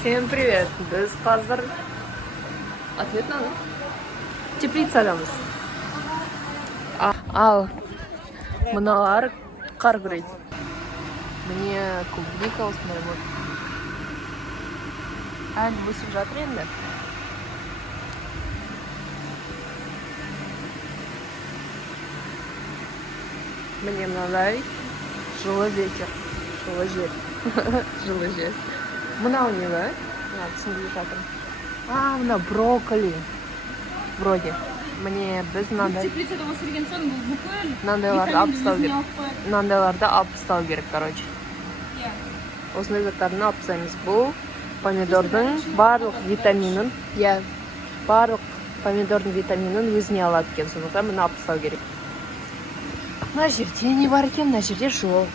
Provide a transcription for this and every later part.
Всем привет! Біз қазір ответ надо. Теплицадамыз. Ал мыналар қар күрейді. Міне клубника осындай вот. Әлі өсіп жатыр енді. Міне мынадай жылы ветер. Жылы жел. Жылы жел. Мынау не да? Түсінбей жатырмын. Мына брокколи. Вроде. Мне біз мынандай. Теплицада өсірген соң бұл бүкіл. Мынандайларды алып тастау керек. Мынандайларды алып тастау керек, короче. Осындай заттарын алып тастаймыз. Бұл помидордың барлық витаминін, барлық помидордың витаминін өзіне алады екен. Сондықтан мына алып тастау керек. Мына жерде не бар екен? Мына жерде жоқ.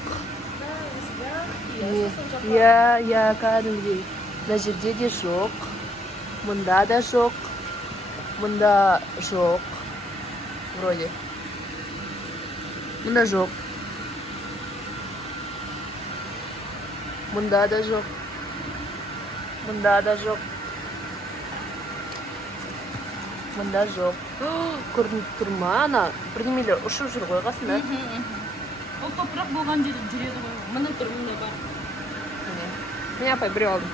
Кәдімгідей. Мына жерде де жоқ. Мұнда да жоқ. Мұнда жоқ. Вроде. Мұнда жоқ. Мұнда да жоқ. Мұнда да жоқ. Мұнда жоқ. Көрініп тұр ма? Ана бірдемелер ұшып жүр ғой қасында. Ол топырақ болған жерде жүреді ғой. Мына тұр, мында бар. Міне апай біреу алдым.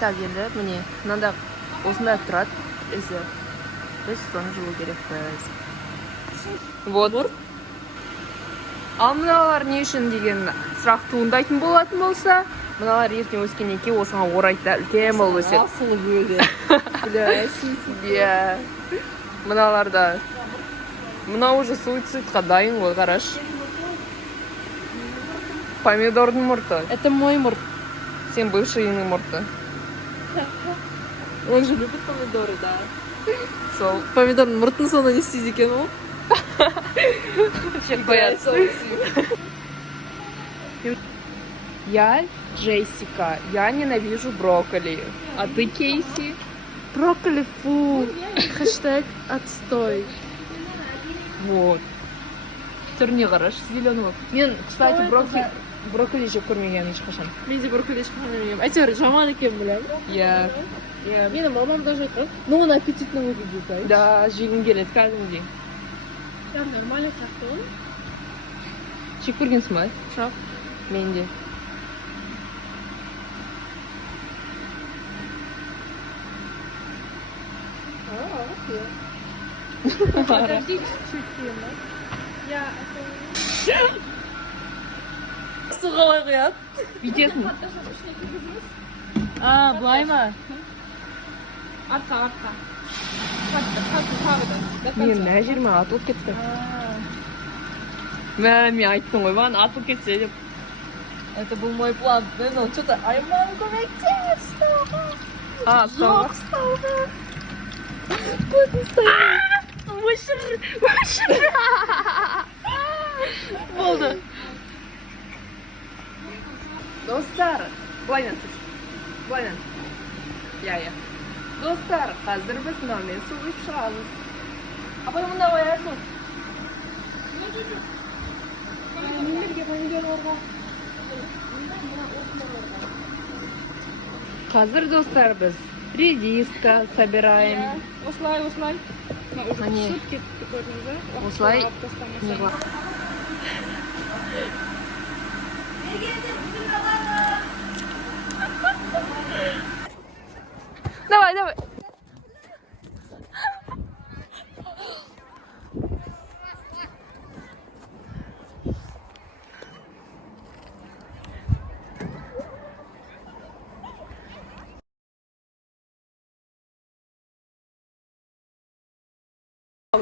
Так, енді міне мынада осындай тұрады ізі. Біз соны жылу керекпіз. Вот. Ал мыналар не үшін деген сұрақ туындайтын болатын болса, мыналар ертең өскеннен кейін осыған орайда үлкен болып өседі. Асылы бөлі. Мыналарда. Мына уже суицидқа дайын ғой, қараш. Помидордың мұрты. Это мой мұрт. Сен бывшийінің мұрты. Он же любит помидоры, да. Сол. Помидордың мұртын соны не істейді екен ол? Чем боятся. Я Джессика. Я ненавижу брокколи. А ты Кейси? Брокколи фу. Хэштег отстой. Вот. Түріне қараш, зеленый. Мен, кстати, брокколи жеп көрмеген ешқашан. Мен де брокколи ішпеймін. Әйтеуір жаман екен, білем. Я. Менің мамам даже айтқан. Ну, он аппетитно выглядит, да? Да, жегім келеді кәдімгідей. Прям нормально сияқты ол. Жеп көргенсің ба? Жоқ. Мен де. Подожди, чуть-чуть. Я суға ой құяды. Бүйтесің. Бұлай ма? Артқа. Мен мә жеріме атылып кетті. Мен айттым ғой, маған атылып кетсе деп. Это был мой план. Он что-то, ай, мам, көмектес, стауға. Стауға. Стауға. Көзін стауға. Өшір. Болды. Достар, былайнан. Я. Достар, қазір біз мынамен су құйып шығамыз. Апай, мұнда қоясың. Қазір достар біз редиска собираем. Осылай. Міне. Осылай. Давай.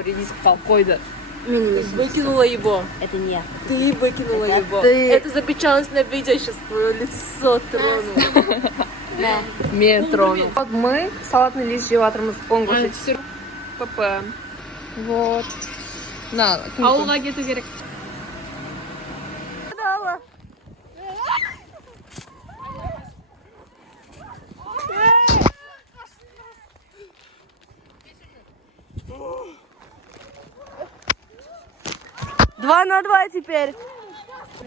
Редиск пал қойды. Выкинула его. Это не я. Ты выкинула его. Ты. Это запечатлалось на видео, сейчас твое лицо тронуло. Мен трону. Вот мы салатный лист жеп жатырмыз. Конкурс. ПП. Вот. На. Ауылға кету керек. Два на два теперь.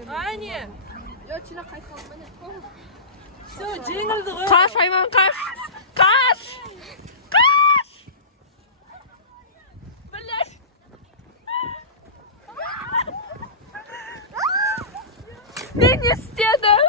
Аня! Все, жеңілді ғой. Қаш, Айман, қаш! Қаш! Қаш! Блядь! Мен не істедім?